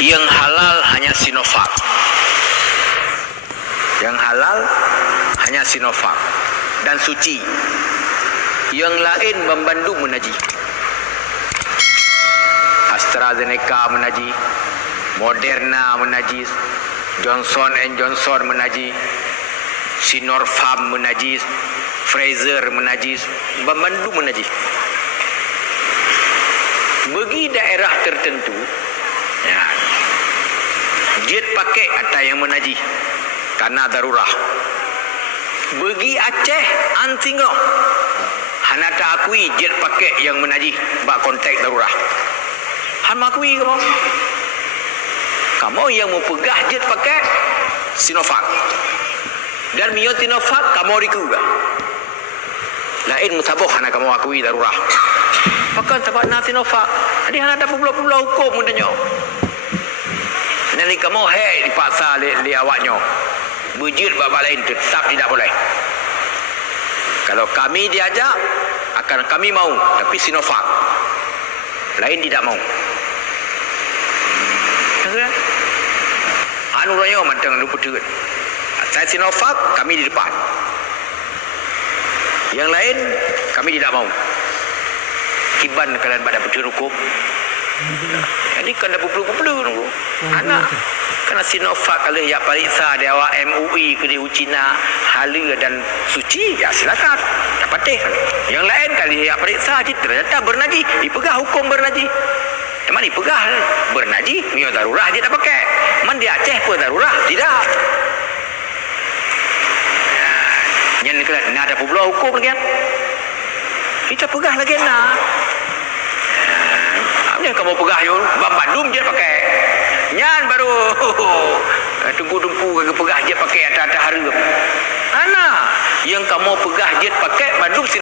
Yang halal hanya Sinovac. Yang halal hanya Sinovac dan suci. Yang lain membandung menaji. AstraZeneca menaji, Moderna menaji, Johnson & Johnson menaji, Sinopharm menajis, Pfizer menajis, membandung menajis. Bagi daerah tertentu, ya, jet pakai ada yang menajis karena darurah. Bagi Aceh, antingok, hana tak akui jet pakai yang menajis bak kontak darurah. Han makui kamu. Kamu yang mau pegah jet pakai Sinovac. Dan mio Sinovac kamu riku juga. Lain mutabok hana kamu akui darurah. Pakai sebab na Sinovac. Jadi hana ada pula hukum mudahnya. Nanti kamu dipaksa di awaknya. Bujur babak lain tetap tidak boleh. Kalau kami diajak akan kami mau, tapi Sinovac. Lain tidak mau. Anu raya mantang lupa duit. Saya Sinovac, kami di depan. Yang lain kami tidak mau. Iban kalian pada betul hukum. Jadi kena bublu-bublu nunggu. Anak kena Sinovac kalau ya periksa dia awak MUI ke dia Cina, hala dan suci, ya silakan. Dapat teh. Yang lain kali ya periksa ternyata bernaji, dipegah hukum bernaji. Teman dipegah bernaji, mio darurah dia tak pakai. Man di Aceh pun darurah, tidak. Yang ni ada pula hukum lagi kan. Kita pegah lagi nak. Apa kamu pegah yo? Bandung je pakai. Nyan baru tunggu-tunggu ke pegah je pakai ada hari. Ana yang kamu pegah je pakai Bandung